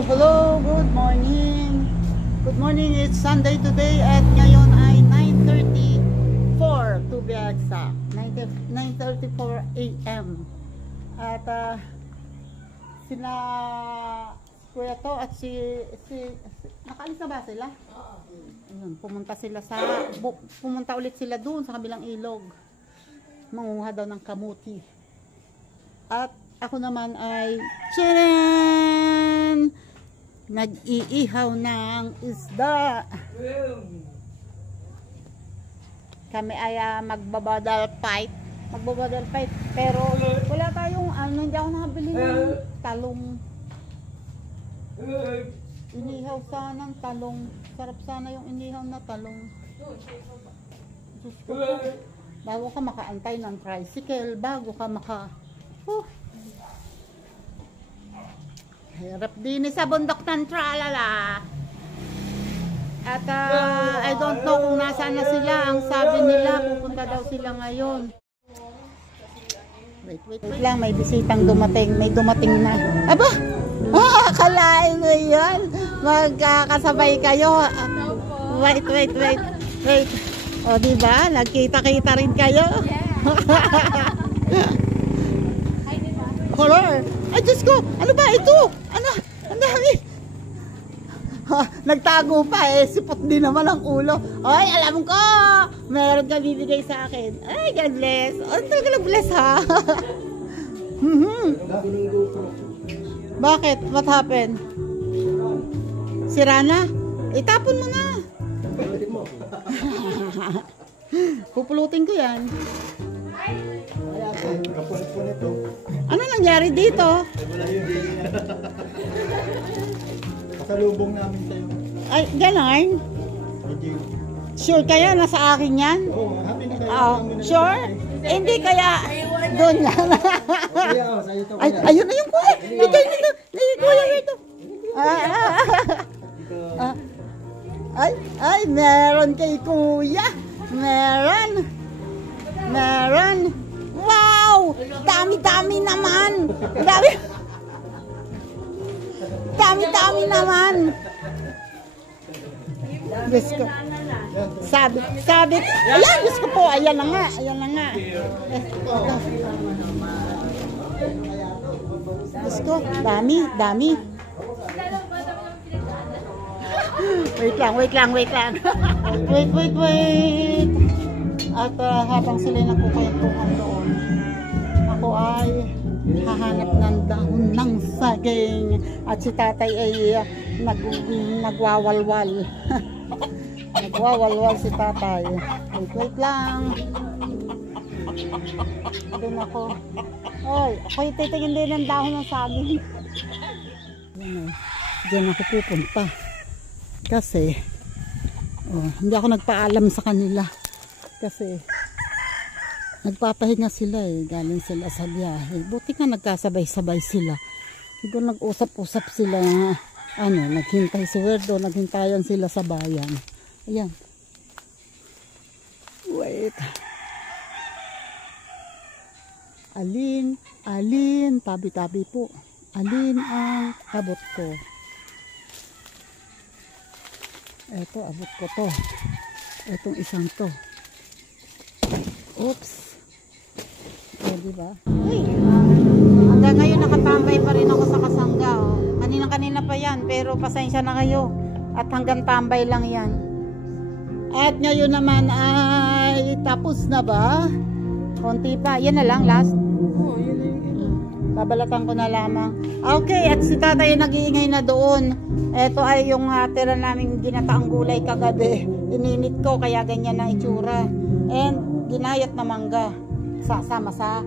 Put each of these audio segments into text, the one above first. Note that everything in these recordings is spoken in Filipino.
Hello, hello, good morning. Good morning, it's Sunday today at ngayon ay 9:34 to be exact. 9:34 a.m. At sila Kuya to at si nakaalis na ba sila? Ayun, pumunta ulit sila doon sa kabilang ilog. Manguha daw ng kamuti. At ako naman ay tcharan! Nag-iihaw ng isda. Kami ay magbabadal fight. Pero wala tayong hindi ako nakabili ng talong. Inihaw sana ng talong. Sarap sana yung inihaw na talong. Diyos ko. Bago ka makaantay ng tricycle, bago ka hirap din sa bundok ng tralala. At I don't know kung nasaan na sila. Ang sabi nila, pupunta daw sila ngayon. Wait lang, may bisitang dumating. May dumating na. Aba! Akalain mo yan. Magkakasabay kayo. Wait. O, diba? Nagkita-kita rin kayo. Horror! Ay, Diyos ko! Ano ba ito? Ano? Ang dami! Nagtago pa eh. Sipot din naman ang ulo. Ay, alam ko! Meron ka bibigay sa akin. Ay, God bless. Oh, talaga lang bless ha. Bakit? What happened? Sira na? Itapon mo na. Pupulutin ko yan. Ano nangyari dito? Pasalubong namin tayo. Ay, ganon? Sure kaya nasa akin yan? Sure? Hindi kaya doon yan. Ay, ayun na yung kuya. Bigay nito. Kuya ito. Ay, meron kay kuya. Meron. Wow! Dami-dami naman! Dami naman! Diyos ko. Sabi, ayan, Diyos ko po, ayan na nga. Diyos ko, dami. Wait lang. Wait. At habang sila nagkukwentuhan doon, ako ay hahanap ng dahon ng saging at si tatay ay nagwawalwal. Nagwawalwal si tatay. Wait lang. Doon ako. Oy, ako'y titingin din ng dahon ng saging. Diyan ako pupunta. Kasi hindi ako nagpaalam sa kanila. Kasi nagpapahinga sila eh. Galing sila sa biyahe. Buti nga nagkasabay-sabay sila. Siguro nag-usap-usap sila. Naghintay si Werdo. Naghintayan sila sa bayan. Ayan. Wait. Alin. Tabi-tabi po. Alin ang abot ko. Eto, abot ko to. Etong isang to. Oops. Diba? Ay, hanggang ngayon nakatambay pa rin ako sa kasangga. Kanina pa yan, pero pasensya na kayo. At hanggang tambay lang yan. At ngayon naman ay tapos na ba? Konti pa. Yan na lang, last. Babalatan ko na lamang. Okay, at si tatay nag-iingay na doon. Ito ay yung tira naming ginataang gulay kagabi. Ininit ko, kaya ganyan na itsura. And ginayat na mangga sasama sa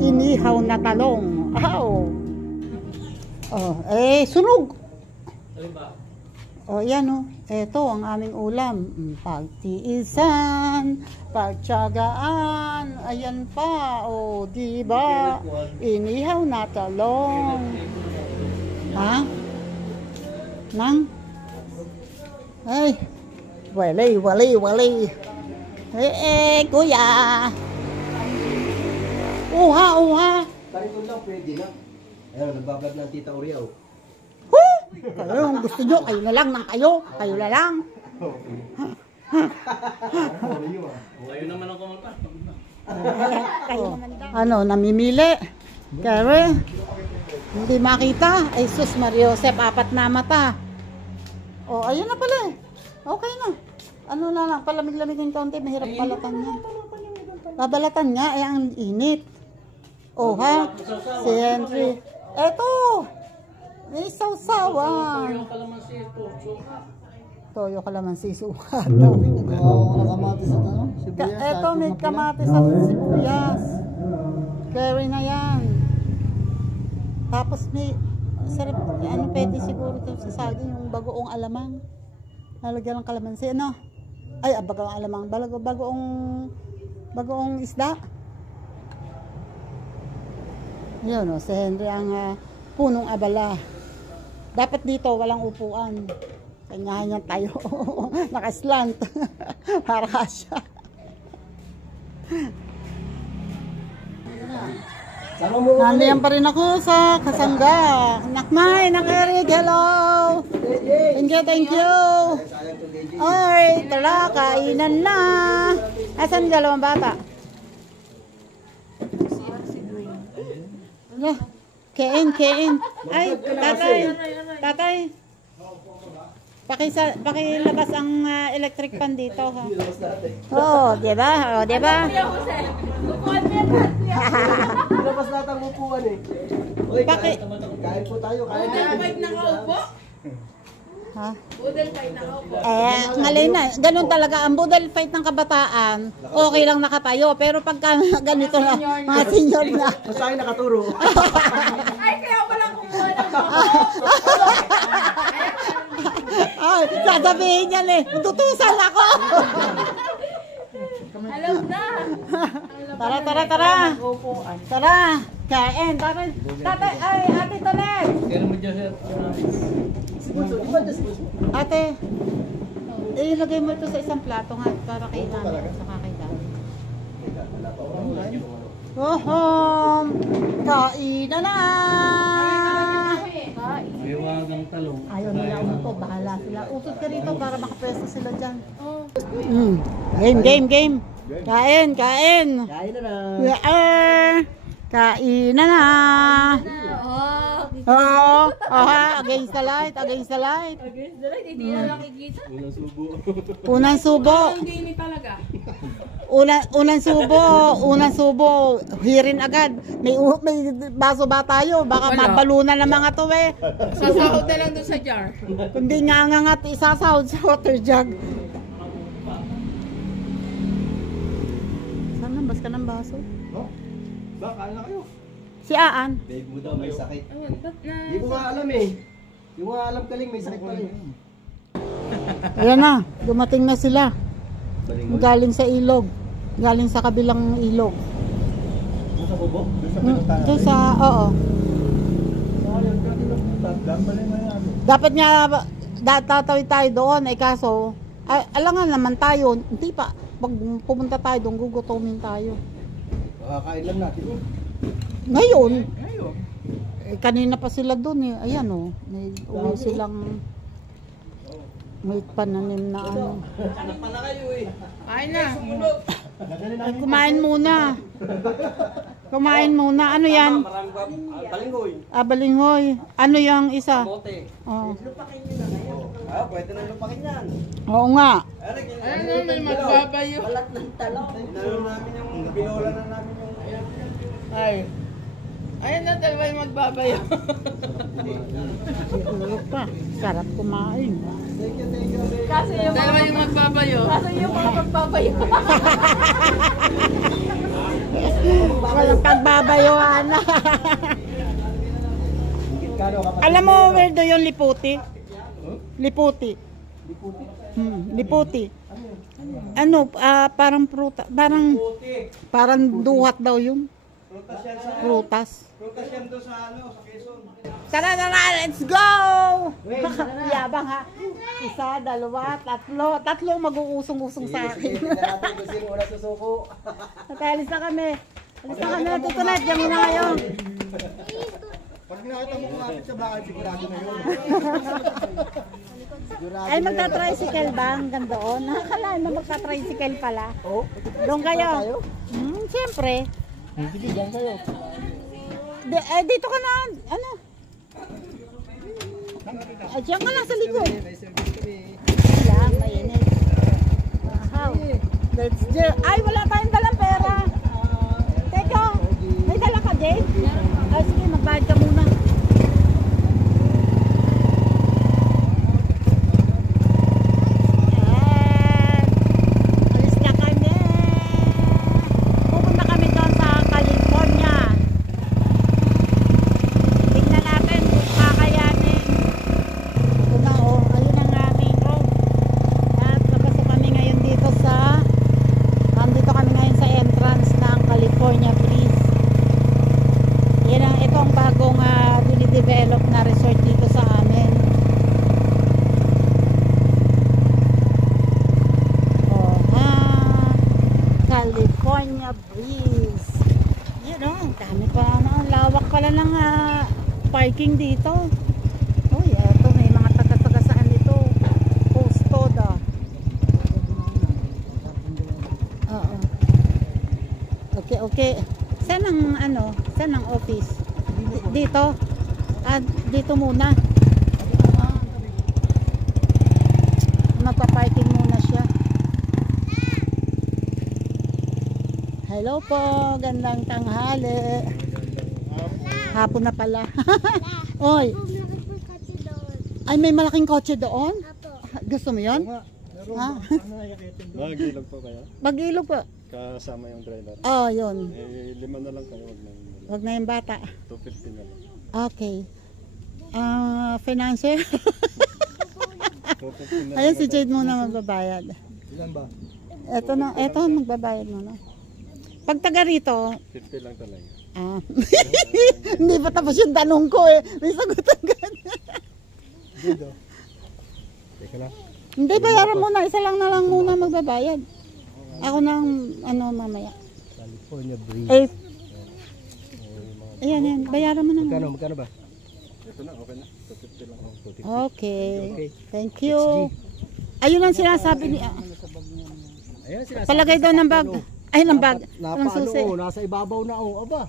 inihaw na talong. Sunog. Yan ito ang aming ulam. Pagtiisan, pagtiyagaan, ayan pa. Diba? Inihaw na talong. Ay, wali. Kuya. Uha. Karito lang, pwede na. Ayun, nagbablog ng Tita Uriao. Kayo, kung gusto nyo, kayo na lang ng kayo. Kayo na lang. Kayo naman ang kumanta. Ano, namimili. Kaya, hindi makita. Ay, sus, Mariosep, 4 na mata. O, ayun na pala eh. Okay na. Ano na lang, palamig-lamig yung konti, mahirap balatan niya. Babalatan niya, ay ang init. O, ha? Si Henry. Eto! May sausawan. Toyo kalamansi, suka. Kamatis at ano? Sibuyas. Eto, may kamatis at sibuyas. Carry na yan. Tapos may, sarap, ano pwede siguro ito sa saging, yung bagoong alamang. Nalagyan ng kalamansi, ano? Ay, bagoong alamang. Bagoong isda. Yun, o, si Henry ang punong abala. Dapat dito, walang upuan. Kanyahan yan tayo. Nakaslant. Para siya. Nandiyan pa rin ako sa Kasangga. Nakmay, Nakarig, hello. Thank you. Ay, tara, kainan na. Asan yung dalawang bata? Kain. Ay, tatay. Pakilabas ang electric pan dito, ha. Oh, 'di ba? Ilabas natin ang upuan eh. Uy, kain po tayo. Fight na kaupo? Ha? Budel fight na kaupo? Ngalay na. Ganun talaga ang budal fight ng kabataan. Okay lang nakatayo, pero pagka ganito na, mga senior na. Sa akin nakaturo. Ay, kaya walang kumuha ng Ay, sasabihin yan eh. Tutusan ako. alam na. Tara. Tara. Kain. Tatay, ay, ate Tonet. Kaya mo dyan, sir. Ate, ilagay mo ito sa isang plato nga para kay nanay at saka kay daddy. Go home! Kain na! Biwagang talong. Ayaw nila umuto, bahala sila. Utot ka rito para makapwesto sila dyan. Game. Kain! Kain na na. Kain na na! Against the light. Against the light, hindi na nakikita. Unang subo. Hindi talaga. Unang subo, hirin agad. May baso ba tayo? Baka mabalunan ng mga to eh. Sasahod na lang doon sa jar. Kundi nga angangat, isasahod sa water jug. Saan nambas ka ng baso? No? Ba, kain na kayo. Si Aan. Babe mo daw may sakit. Ba't na? Hindi ko nga alam eh. Hindi ko nga alam kaling may sakit pala eh. Ayan na, dumating na sila. Galing sa ilog. Galing sa kabilang ilog. Doon sa bubo? Doon sa pinuntahan Doon sa, oo. Sayang ka din ang dambali mo yan. Dapat nga, tatawid tayo doon. Eh kaso, alangan naman tayo. Hindi pa. Pag pumunta tayo doon, gugutomin tayo. Kakain lang natin. Ngayon, Ngayon. kanina pa sila doon eh. Ayan o. May uwi silang may pananim na ano. Anak pa na kayo eh. Ay na. Ay, kumain muna. Ano yan? Marami pa. Balinghoy. Balinghoy. Ano yung isa? Bote. Oh. Pwede na lupakin yan. Oo nga. Ano na, may magbabayo. Inalo namin yung binola na namin yung Ay. Ayun na, dalawa yung magbabayo. Ulo pa. Sarap kumain. Kasi yung dalawa yung magbabayo. Kasi yung mga magbabayo. Walang pagbabayuan. Alam mo, weirdo yung liputi? Liputi. Liputi. Ano, parang pruta, parang duhat daw yun. Prutas. Prutas yan doon sa ano, sa Quezon. Tara, let's go! Yabang ha. Isa, dalawa, tatlo. Tatlo mag-uusong-usong sa akin. Hindi na natin kung sino una susuko. Alis na kami. Alis na kami. Tutulat. Diyan muna kayo. Pag na nakita mo kumapit sa bahay, sigurado na yun. Ay, magta-tricycle ba hanggang doon? Nakakalaan na magta-tricycle pala. Oo. Doon kayo? Siyempre. Sige, dyan kayo. Dito ka na, ano? Diyan ka lang sa likod. May service kami. Lang, mainit. Wow. Let's do. Ay, wala tayong dalang pera. Teka, may dala ka, Jade? Ay, sige, magbayad ka muna. Ayan. Alis na kami. Pupunta kami doon sa California. Tingnan natin kung kakayanin. Ito na, oh. Ayun ang aming road. At napasok kami ngayon dito sa nandito kami ngayon sa entrance ng California Breeze. Ito ang bagong dinidevelop na resort dito sa amin. California Breeze. Yun o, ang dami pa, ang lawak pala ng parking dito. Uy, eto may mga taga-taga saan dito. Custoda. Oo. Okay, okay. Saan ang office? Dito? Dito muna. Magpa-parking muna siya. Hello po, gandang tanghali. Hapon na pala. Oy. Ay, may malaking kotse doon? Gusto mo yun? Ha? Mag-ilog po kayo? Mag-ilog po. Kasama yung driver. Oh, yun. 5 na lang kayo, wag na yung Wag na yung bata. 250 na lang. Okay. Financier? 250 na lang. Ayun si Jade muna magbabayad. Ilan ba? Eto magbabayad muna. Pag taga rito, 50 lang talaga. hindi pa tapos yung tanong ko eh. May sagutan ka na. Dito. Teka lang. Hindi, bayaran muna. Isa lang na lang muna magbabayad. Ako nang mamaya. California Breeze. Eh, ayan. Bayaran mo na. Magkano ba? Ito na, okay na. 250 lang. 250. Okay. Thank you. Ayun ang sinasabi ni... Ayan sila. Palagay daw ng bag. Ay, ng bag. Ng susi. Nasa ibabaw na aba.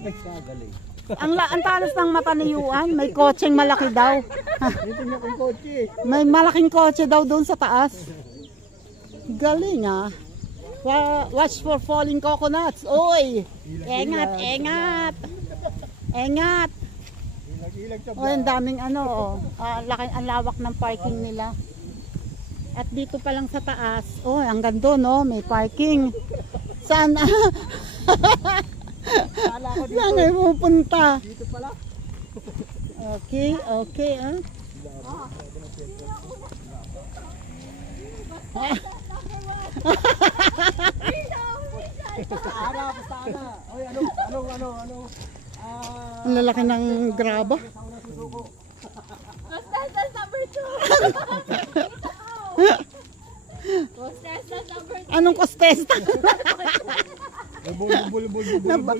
Ay, kagaling. Ang talas ng mata ni Yuan, may kotseng malaki daw. Dito niya kung kotse. May malaking kotse daw doon sa taas. Galing Watch for falling coconuts. Oy! Engat, engat. Engat. Oh, ang daming ang lawak ng parking nila. At dito pa lang sa taas, hanggang doon, may parking. Saan? Saan kayo pupunta? Dito pala. Okay. Basta na. Oy, ano? Ang lalaki ng graba. Costas number 2. Costas number 2. Anong kostesta? Bul. Ano? Bal.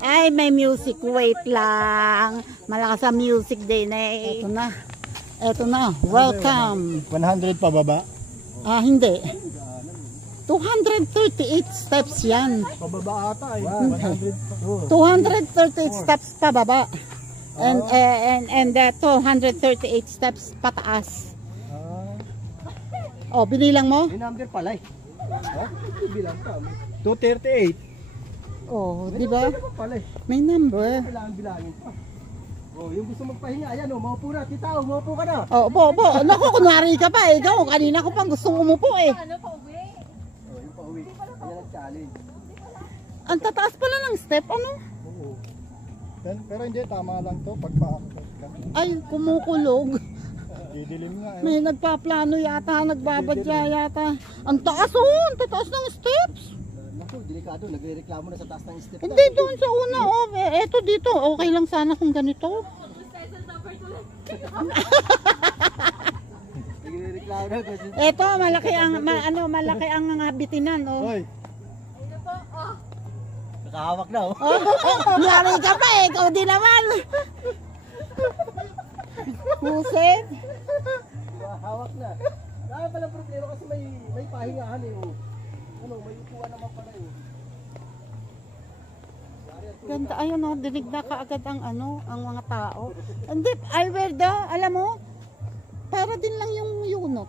Ay, may music. Wait lang. Malakas ang music din eh. Eto na. Welcome. 100 pa baba? Hindi. 238 steps yan. Pababa ata eh. 100 pa. 238 steps pababa. And 238 steps pataas. Oh, binilang mo? May number pala eh. Bilang ka. 238. Oh, di ba? Ano pa pala eh? May number. Kailangan bilangin pa. Oh, yung gusto magpahinga, ayan maupo na. Tita, maupo ka na. Oh, bo. Naku, kunwari ka pa. Ikaw, kanina ko pang gustong umupo eh. Ano pa uwi? Oh, yung pauwi. Ayan ang challenge. Ang tataas pala ng step, ano? Oo. Pero hindi, tama lang to. Pagpaakot ka. Ay, kumukulog. Didilim nga eh. May nagpaplano yata, nagbabadya yata. Ang taas ang tataas ng steps. Naku, delikado. Nagre-reklamo na sa taas ng step. Hindi, doon sa una, eto dito. Okay lang sana kung ganito. Nagre-reklamo na ako. Eto, malaki ang bitinan, oh. Hoy, Ayun po, oh. kakahawak na oh. Yari ka pa eh, ikaw di naman. Pusit. Hawak na. Kaya pala problema kasi may pahingahan eh. Oh. Ano, may upuan naman pala eh. Ganda, ayun oh, dinig na kaagad ang ang mga tao. Hindi, Alberto, alam mo, para din lang yung unok.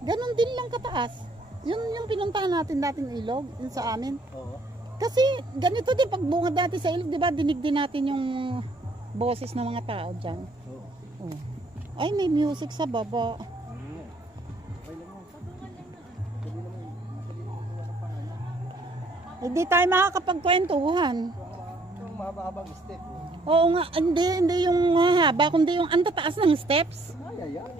Ganon din lang kataas. Yun yung pinuntahan natin dating ilog, yun sa amin. Oo. Kasi ganito din, pag bungad natin sa ilog, di ba, dinig din natin yung boses ng mga tao dyan. Oo. Oh. Ay, may music sa baba. Hindi tayo makakapagkwentuhan. Yung mahaba-habang step. Oo nga, hindi yung haba, kundi yung ang tataas ng steps. Ay, ay.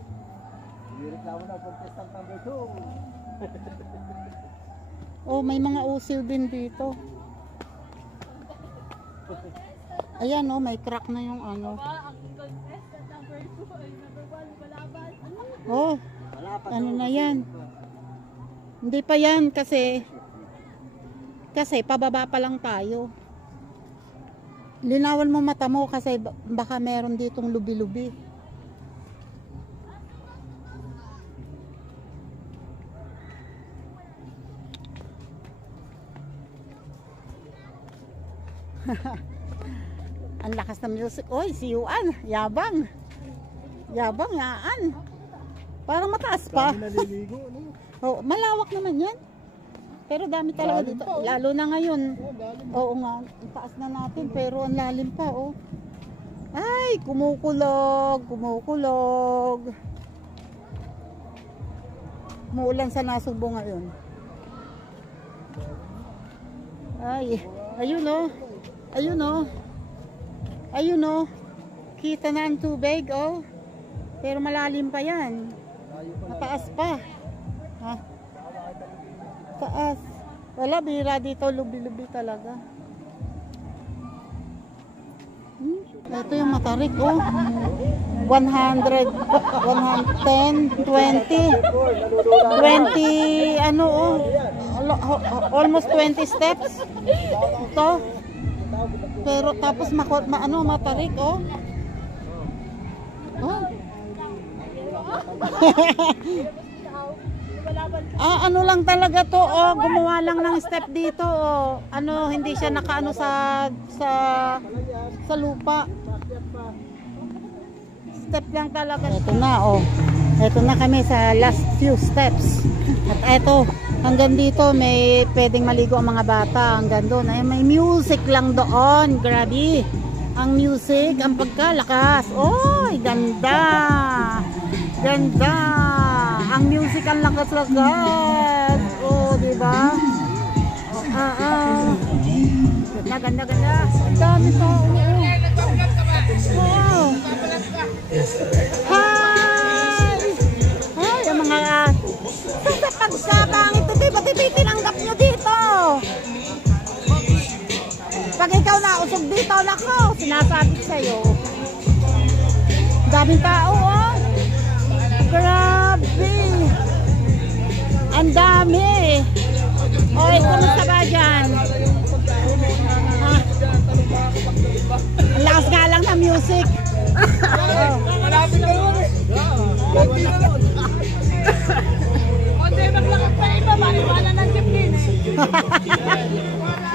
Nagre-reklamo na contestant number 2. Oh, may mga usil din dito. Ayan oh, may crack na yung ano. Ang contestant number 2 ay number 1, malaban. Oh, ano na yan? Hindi pa yan kasi pababa pa lang tayo. Linawan mo mata mo kasi baka meron ditong lubi-lubi. Ang lakas ng music. Oy, si Yuan, yabang. Yabang, yaan. Parang mataas pa. Naliligo, ano? Oh, malawak naman yan. Pero dami talaga Lalim dito. pa, oh. Lalo na ngayon. Oh, lalim. Oo nga, ang taas na natin pero ang lalim pa, oh. Ay, kumukulog, kumukulog. Muulan sa Nasugbo ngayon. Ay, ayun oh. Ayun oh. Ayun oh. Kita na ang tubig, oh. Pero malalim pa yan. Mataas pa. Ha? Taas. Wala, bira dito. Lubi-lubi talaga. Ito yung matarik, oh. 100, 110, 20, ano, oh. Almost 20 steps. Ito. Pero tapos matarik, oh. Oh. Ano lang talaga to, oh, gumawa lang ng step dito, oh. Ano, hindi siya nakaano sa lupa. Step lang talaga. Ito na, oh. Ito na kami sa last few steps. At ito, hanggang dito may pwedeng maligo ang mga bata. Hanggang doon, ay may music lang doon. Grabe. Ang music, ang pagkalakas. Oy, ganda. Ganda. Ang music ang lakas-lakas. Oh, di ba? Ganda, ganda, ganda. Ang dami tao. Oh. Hi! Ay, ang mga sa pagkabangit ito, ba't ititinanggap nyo dito? Pag ikaw nausog dito, nako, sinasabi sa'yo. Daming tao, oh. Grabe. Ang dami. Oy, kumusta ba dyan? Ha? Ang lakas nga lang ng music. Malapit na yun eh. Malapit na yun. Konti maglakad pa iba, maniwala ng jeep din eh.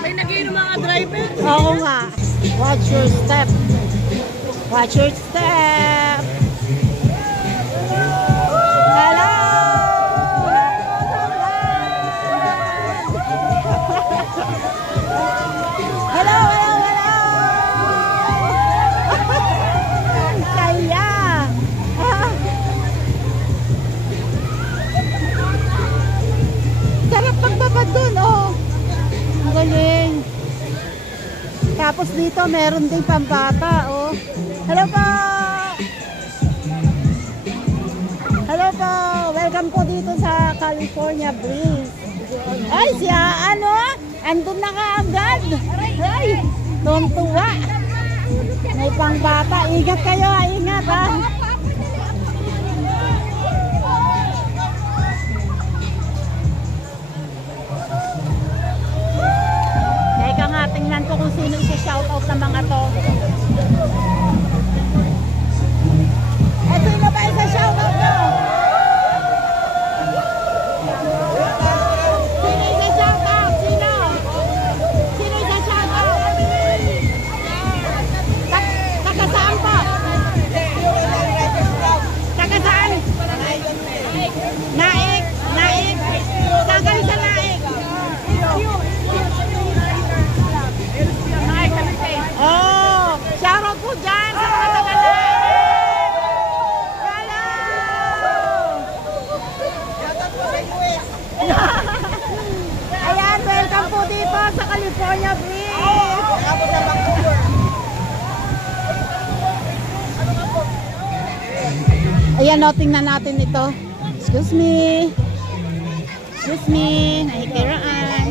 May nag-inom mga driver. Oo nga. Watch your step. Watch your step. Hello! Hello, hello, hello! Kaya! Sarap pagbabad dun, oh! Ang galing! Tapos dito meron ding pambata, oh. Hello po! Hello po! Welcome po dito sa California Breeze. Ay, siya ano? Andun na kaagad. Ay, tuntua. May pangbata. Ingat kayo, ingat ha. shoutout ng mga to. Eh, sino ba isa shoutout nyo? Sino isa shoutout? Sino? Sino isa shoutout? Taga-saan po? Taga-saan? Naik. Naik. Saan kayo sa Naik? Oh, shoutout po dyan sa mga taga-Naik. Ayan, welcome po dito sa California Breeze. Tapos sa Vancouver. Ayan, no, tingnan natin ito. Excuse me. Excuse me. Nahikiraan.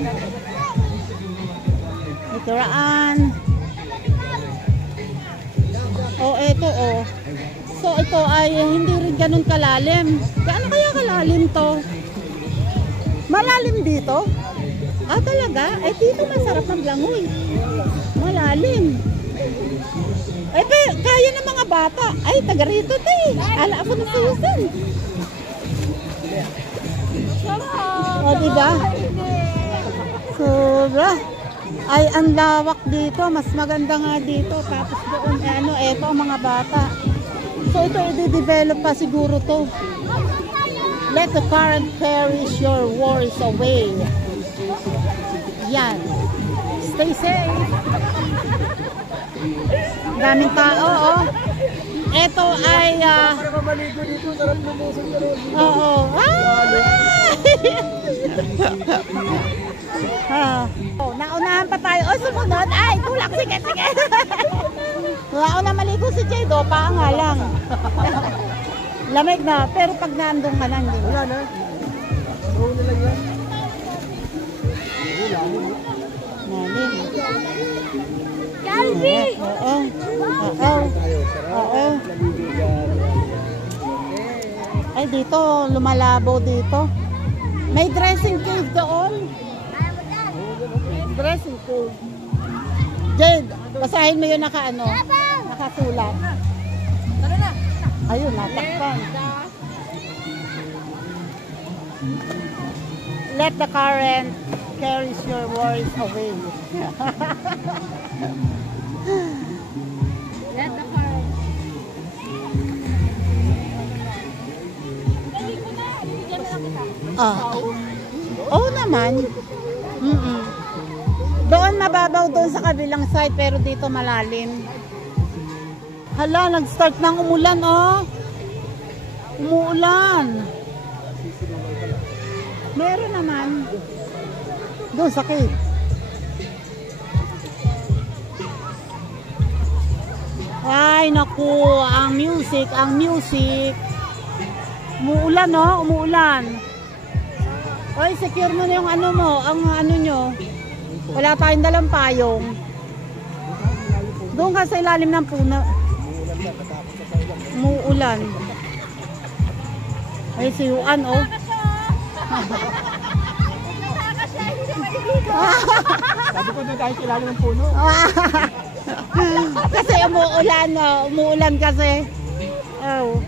Nahikiraan. Oh, eto, oh. So, ito ay hindi rin ganun kalalim. Gaano kaya kalalim to? Malalim dito? Ah, talaga? Eh, dito masarap maglangoy. Malalim. Eh, kaya ng mga bata. Ay, taga rito, te. Ala ako na Susan. O, diba? Sobra. Ay, ang lawak dito. Mas maganda nga dito. Tapos doon, eh, ano, eto ang mga bata. So, ito, i-develop pa siguro to. Let the current perish your worries away. Yan. Stay safe. Daming tao, oh. Ito ay, Para maligo dito, sarap lumusong ka rin. oo. Oh, naunahan pa tayo. Oh, sumunod. Ay, tulak. Sige, sige. Nauna maligo si Jado, pa nga lang. Lamig na, pero pag naandun ka na, hindi mo. Wala na. Row na lang yan. Nalim. Calvi! Oo. Oo. Oo. Ay, dito, lumalabo dito. May dressing cave doon. Dressing cave. Jade, basahin mo yun nakasulat. Ayun, natakpan. Let the current carries your worries away. Let the car. Dali ko na. Bigyan mo lang kita. Ah. Oo naman. Doon mababaw doon sa kabilang side pero dito malalim. Hala, nag-start ng umulan, oh. Umuulan. Meron naman. Doon sa cave. Ay, naku, ang music. Umuulan, no? Umuulan. Oy, secure mo na yung ano mo, ang ano nyo. Wala tayong dalang payong. Doon ka sa ilalim ng puno. Umuulan. Ay, si Juan, oh. Sabi ko na tayo sa ilalim ng puno. Kasi umuulan, oh. Umuulan kasi. Oh.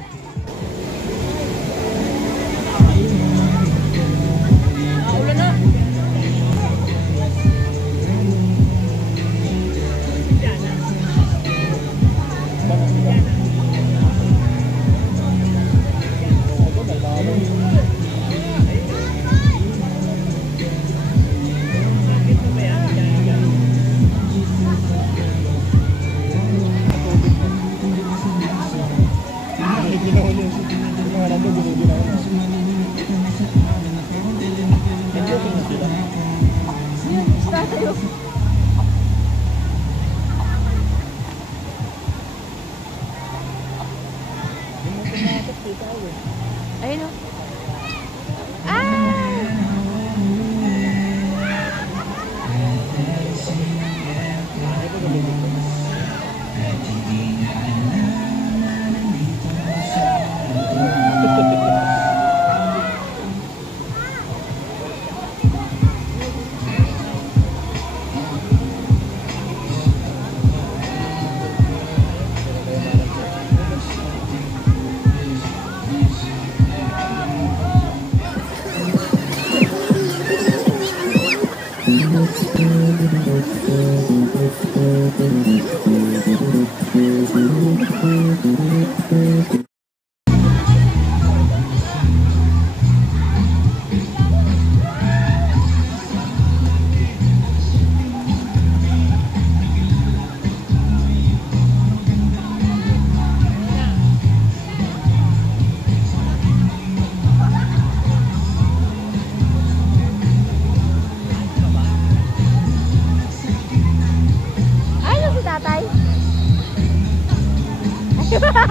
Ligo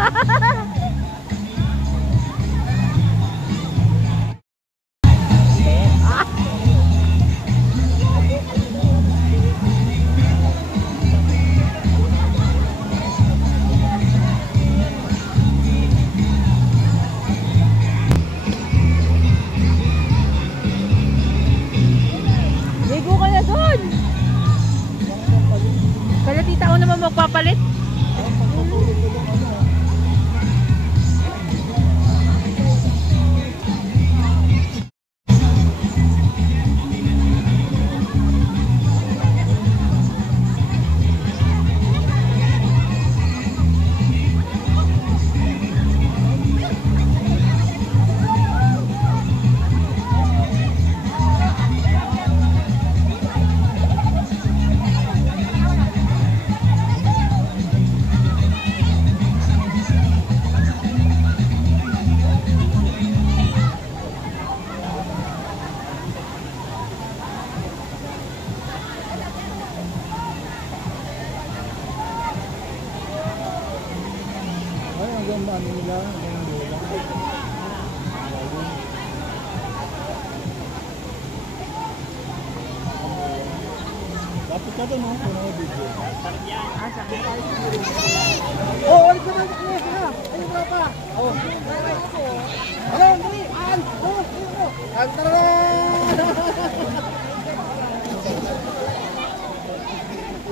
ka na doon. Kaya tita ko naman magpapalit. Dapat ka doon, no? Kung ano video. Oh, alis na ba? Ayun na pa. Oh. Hello, dali. Tara!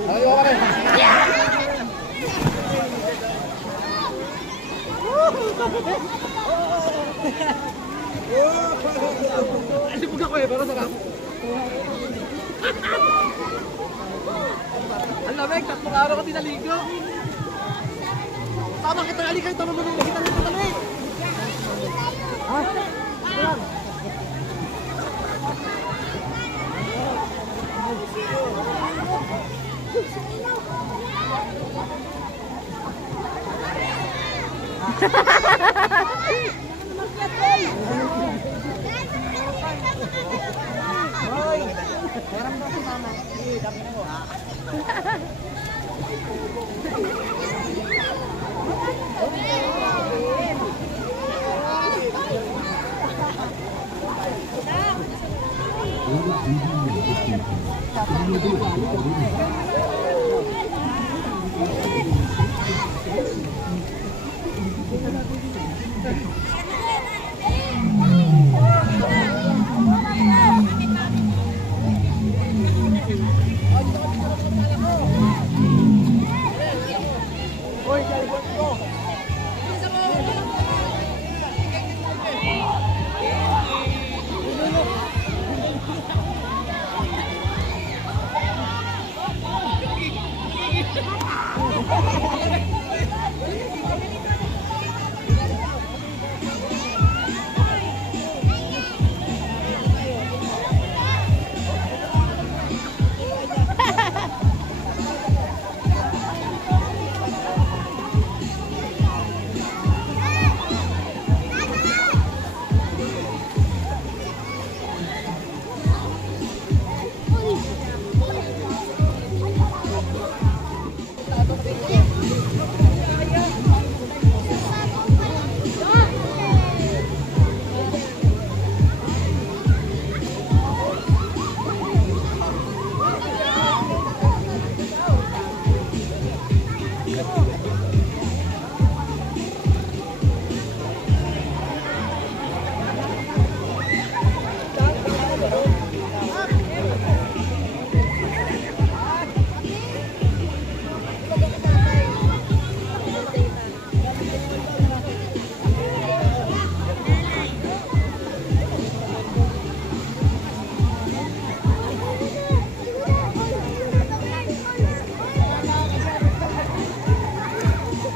Ayaw ka rin. Alipog ako eh, pero sarap. Ang lamig, 3 araw ka dinaligo. Tama kita, alikay, tama mo nila, kita nito kami. Ha? Ayan.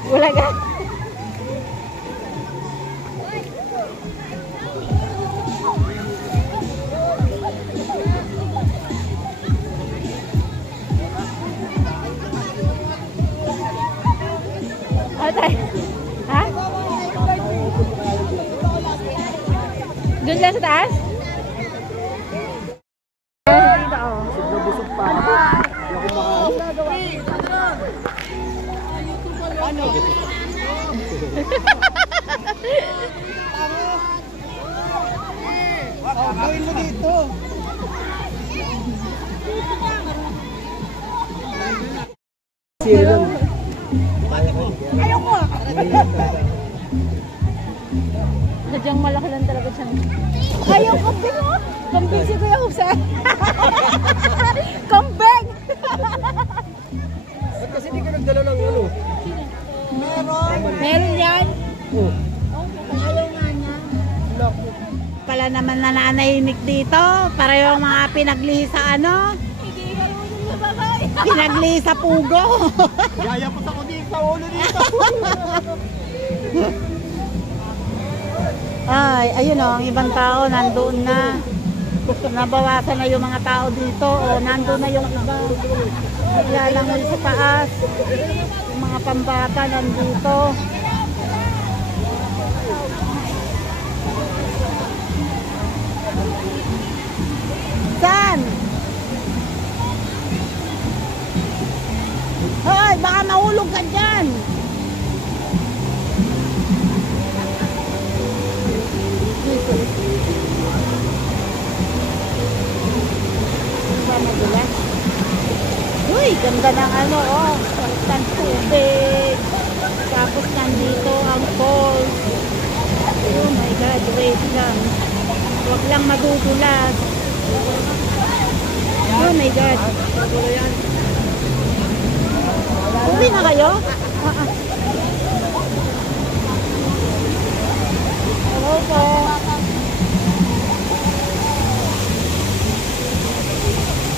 Wala ka. Atay. Ha? Doon lang sa taas? Busog pa. Hindi ako makain. Ano? Gawin mo dito. Ayoko! Sadyang malaki lang talaga siya. Ayoko din mo! Kambing si Kuya Jose. Kambing! Ba't kasi di ka nagdala ng ano? Meron yan? Oh. Ayaw nga niya. Naku. Pala naman na nanahimik dito. Para yung mga pinaglihi sa ano? Hindi kayo yung nababay. Pinaglihi sa pugo. Yaya po sa kundi sa ulo dito. Ay, ayun o, ang ibang tao nandoon na. Nabawasan na yung mga tao dito. O, nandoon na yung iba. Naglalangoy sa taas. Yung mga pambata nandito. Saan? Hoy, baka mahulog ka dyan. Uy, ganda ng ano, oh. Ng tubig. Tapos nandito ang falls. Oh my God, wait lang. Huwag lang madudulas. Oh my God. Uwi na kayo? Hello po.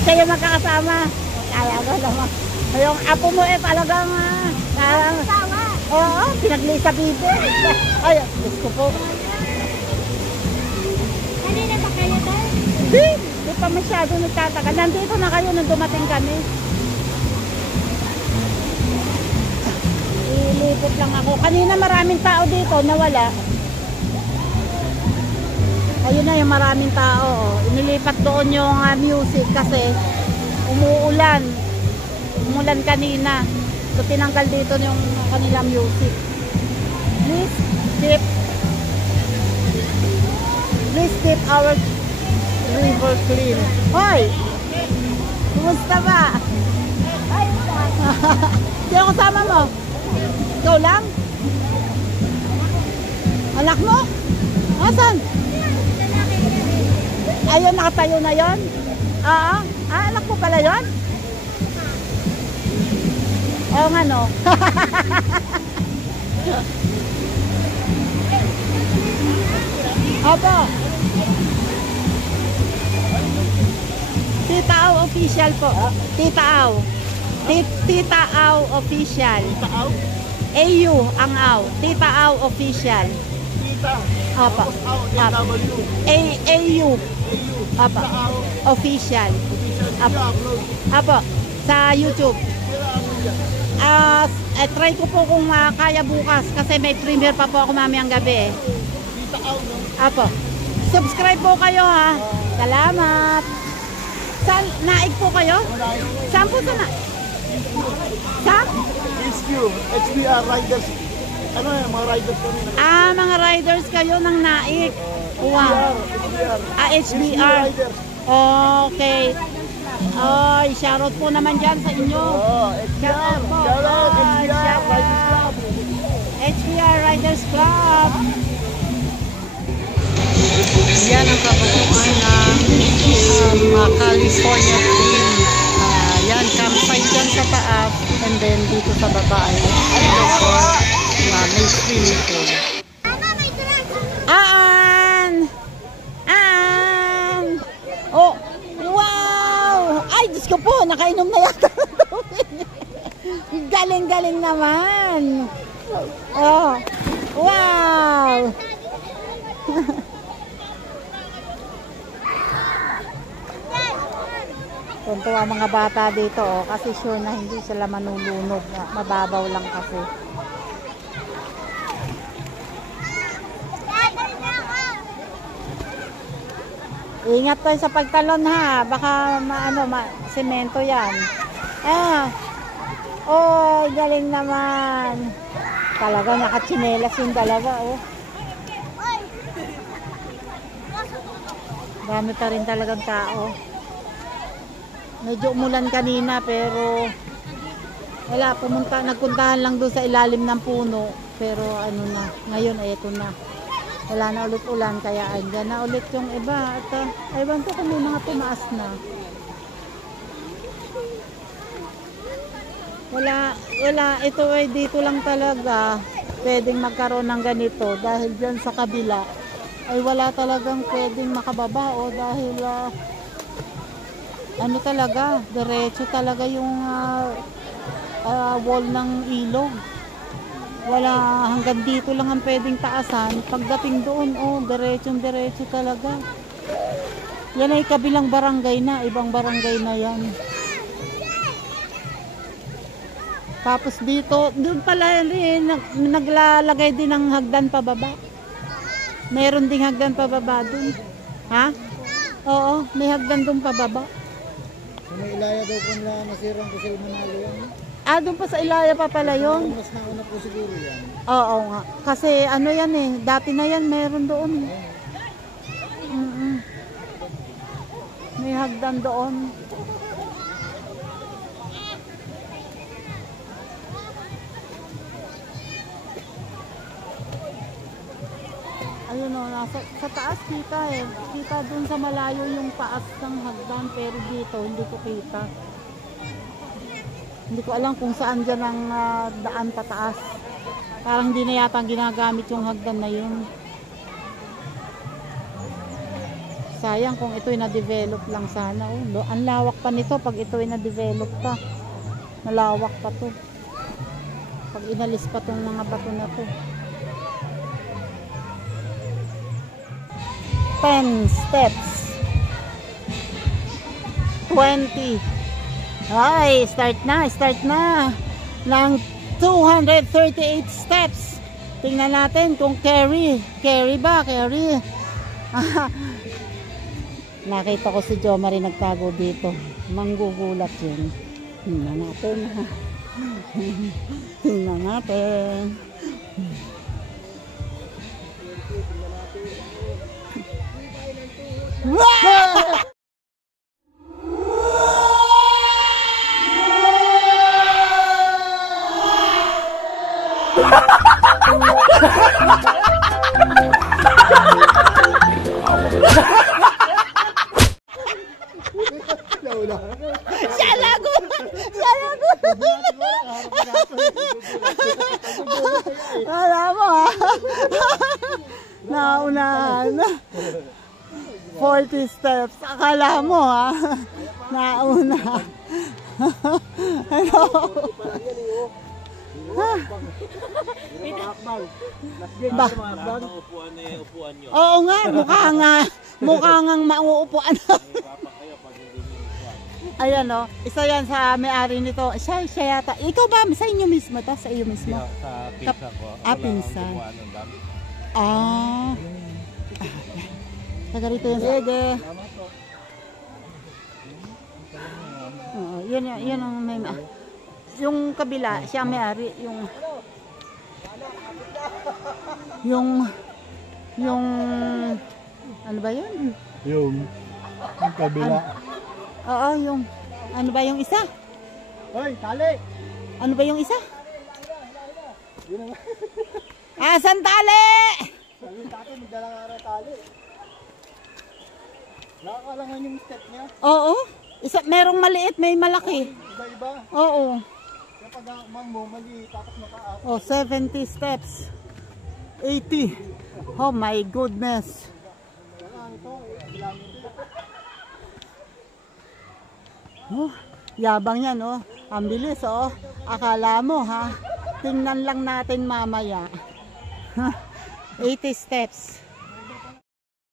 Kayo magkakasama. Kaya ko naman. Yung apo mo talagang parang, oo, pinagli sa bibi. Ay, Diyos ko po. Kanina pa kayo tayo? Hindi pa masyado nagtatagal. Nandito na kayo nung dumating kami. Ilipot lang ako. Kanina maraming tao dito, nawala. Ayun na yung maraming tao. Oh. Inilipat doon yung music kasi umuulan. Umulan kanina. So tinanggal dito yung kanilang music. Please keep our river clean. Hoy! Kumusta ba? Sino kasama mo? Ikaw lang? Anak mo? Asan? Ayun, nakatayo na yon. Oo. Anak mo pala yon? Oo nga no. Opo. Tita Au official po. Tita Au. Tita Au official. Tita Au? AU ang Au. Tita Au official. Tita. Opo. Au, Opo. NW. AU. Opo. Tita Au. Official. Official. Apo. upload. Opo. Sa YouTube. Kaya upload yan. Try ko po kung kaya bukas kasi may premiere pa po ako mamayang gabi eh. Tita Au, no? Apo. Subscribe po kayo ha. Salamat. Saan? Naig po kayo? Saan po sa Sa? HQ, HBR Riders. Ano yan, mga riders kami. Mga riders kayo ng Naig. Wow. HBR. Riders. Okay. Ay, shoutout po naman dyan sa inyo. Oh, HBR. Shoutout po. Shoutout, Ay, HBR Riders shoutout. Club. HBR Riders Club. Yan ang kabuuan ng California team. Yan, campsite dyan sa taas. And then dito sa baba ay may swimming pool. Oh, wow! Ay, Diyos ko po, nakainom na yata ng tubig. Galing-galing naman. Oh, wow! Tuntua mga bata dito, oh, kasi sure na hindi sila manulunod. Mababaw lang kasi. Ingat tayo sa pagtalon ha. Baka semento yan. Oh, galing naman. Talaga nakatsinelas yung dalawa oh. Dami pa rin talagang tao. Medyo umulan kanina pero wala, nagpuntahan lang doon sa ilalim ng puno. Pero ano na, ngayon ay ito na. Wala na ulit ulan kaya andyan na ulit yung iba. At aywan ko kung may mga tumaas na. Wala, ito ay dito lang talaga pwedeng magkaroon ng ganito dahil dyan sa kabila ay wala talagang pwedeng makababa o dahil ano talaga, diretso talaga yung wall ng ilog. Wala, hanggang dito lang ang pwedeng taasan. Pagdating doon, diretso talaga. Yan ay kabilang barangay na, ibang barangay na yan. Tapos dito, doon pala naglalagay din ng hagdan pababa. Meron ding hagdan pababa doon. Ha? Oo, may hagdan doon pababa. May ilaya daw kung nasirang ko sa Manalo yan. Doon pa sa Ilaya pa pala yun. Mas nauna po siguro yan. Oo nga. Kasi ano yan eh, dati na yan, meron doon. May hagdan doon. Ayun o, sa taas kita eh. Kita dun sa malayo yung taas ng hagdan, pero dito hindi ko kita. Hindi ko alam kung saan dyan ang daan pataas. Parang hindi na yata ginagamit yung hagdan na yun. Sayang kung ito'y na-develop lang sana. Ang lawak pa nito pag ito'y na-develop pa. Malawak pa to. Pag inalis pa tong mga bato na to. 10 steps. 20. Ay, start na ng 238 steps. Tingnan natin kung carry ba. Nakita ko si Jomari nagtago dito. Manggugulat yun. Tingnan natin. Siya lago. Alam mo ha. Naunahan. 40 steps. Akala mo ha. Nauna. Hello. Ba? Oo nga, mukha nga mauupuan. Ayan o, isa yan sa may-ari nito. Siya yata. Ikaw ba? Sa inyo mismo to? Sa iyo mismo? Sa pinsan ko. Pinsan. Taga rito yung sige. Yun ang may yung kabila, siya may-ari. Yung ano ba yun? Yung kabila. Oo, yung ano ba yung isa? Hoy, tali! Ano ba yung isa? Asan tali? Sabi natin, magdalang araw tali. Nakakalangan yung step niya. Oo. Merong maliit, may malaki. Iba-iba. Oo. Kapag mo, mali, tapos mataas. 70 steps. 80. Oh my goodness. Yabang yan ang bilis akala mo ha, tingnan lang natin mamaya. 80 steps.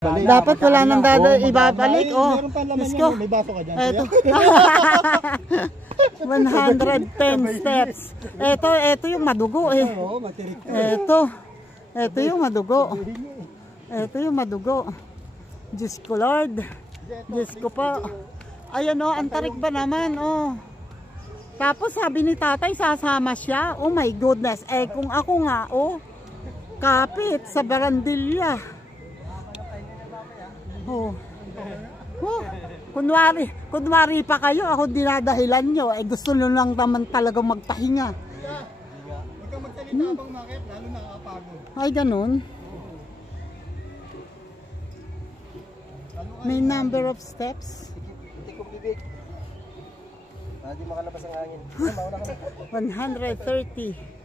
Dapat wala nang ibabalik Meron pa laman yan, may baso ka dyan. Eto. 110 steps. Ito yung madugo Oo, matirik. Ito yung madugo. Diyos ko Lord. Diyos ko pa. Ayan ang tarik ba naman Tapos sabi ni tatay sasama siya. Oh my goodness. Kung ako nga kapit sa barandilya. Oh, kunwari pa kayo, ako dinadahilan nyo. Eh, gusto nyo lang naman talaga magpahinga. Huwag kang magsalita habang umakyat, lalo nakakapagod. Ay, ganun. May number of steps. Hindi kong bibig. Para di makalabas ang hangin. Mauna ka na. 130.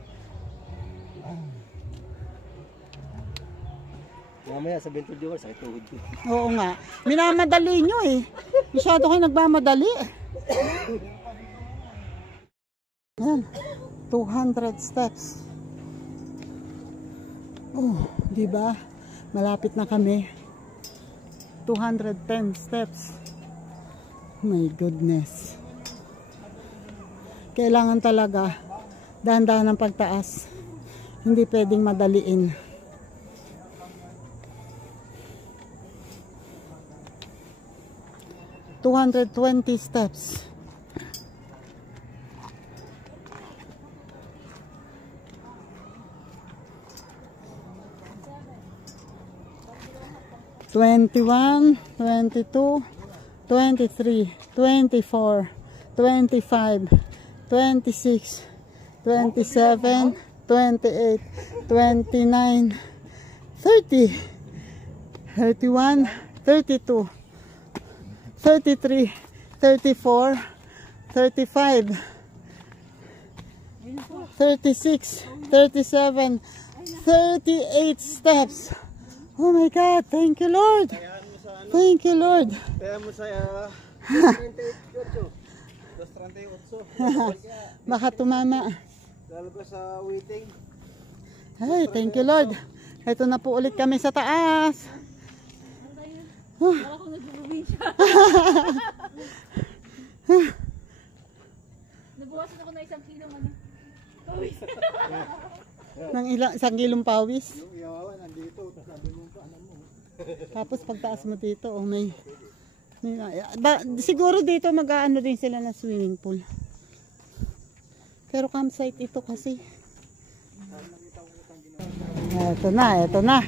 Mamaya sa 20 viewers, sakit tuhod ko. Oo nga. Minamadali nyo eh. Masyado kayo nagmamadali. Ayan. 200 steps. Oh, di ba? Malapit na kami. 210 steps. My goodness. Kailangan talaga dahan-dahan ang pagtaas. Hindi pwedeng madaliin. 220 steps. Twenty-one, 22, 23, 24, 25, 26, 27, 28, 29, 30, 31, 32, 33, 34, 35, 36, 37, 38 steps. Oh my God, thank you Lord. Thank you Lord. Kaya mo sa 38. 238. Baka tumama. Lalo ka sa waiting. Ay, thank you Lord. Ito na po ulit kami sa taas. Ako nagpuprobinsya. Nabukasan ako na 1 kilo ano. Pawis. Nang isang kilong pawis. Yung yawawan nandito, sabi mo pa ano mo. Tapos pagtaas mo dito, oh siguro dito mag-aano din sila na swimming pool. Pero campsite ito kasi. Ito na. Ito na.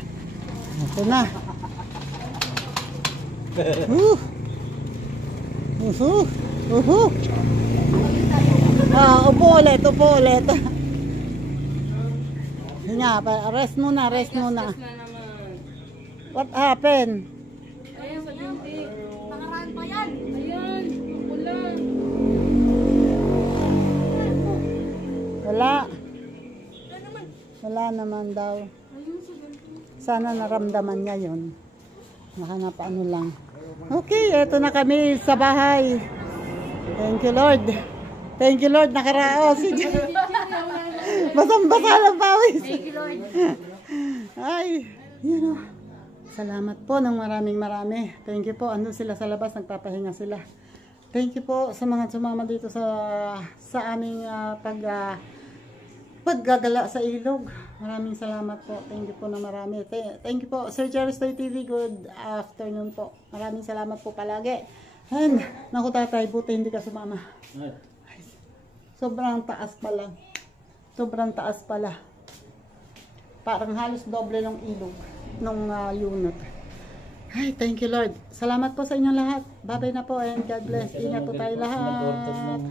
Upo ulit. Nga, rest muna. What happened? Ayan, sa binti. Nakaraan pa yan. Ayan, pula. Wala naman daw. Sana naramdaman niya yun. Nakanapaano lang. Okay, eto na kami sa bahay. Thank you Lord, nakaraos. Basang-basa lang pawis. Thank you, Lord. Ay, salamat po ng marami. Thank you po. Andun sila sa labas, nagpapahinga sila. Thank you po sa mga sumama dito sa aming paggagala sa ilog. Maraming salamat po. Thank you po na marami. Thank you po, Sir Jerry Stoy TV. Good afternoon po. Maraming salamat po palagi. And, naku tatay, buti hindi ka sumama. Sobrang taas pala. Parang halos doble ng ilog ng unit. Ay, thank you Lord. Salamat po sa inyong lahat. Bye-bye na po and God bless. Ingat po tayo lahat.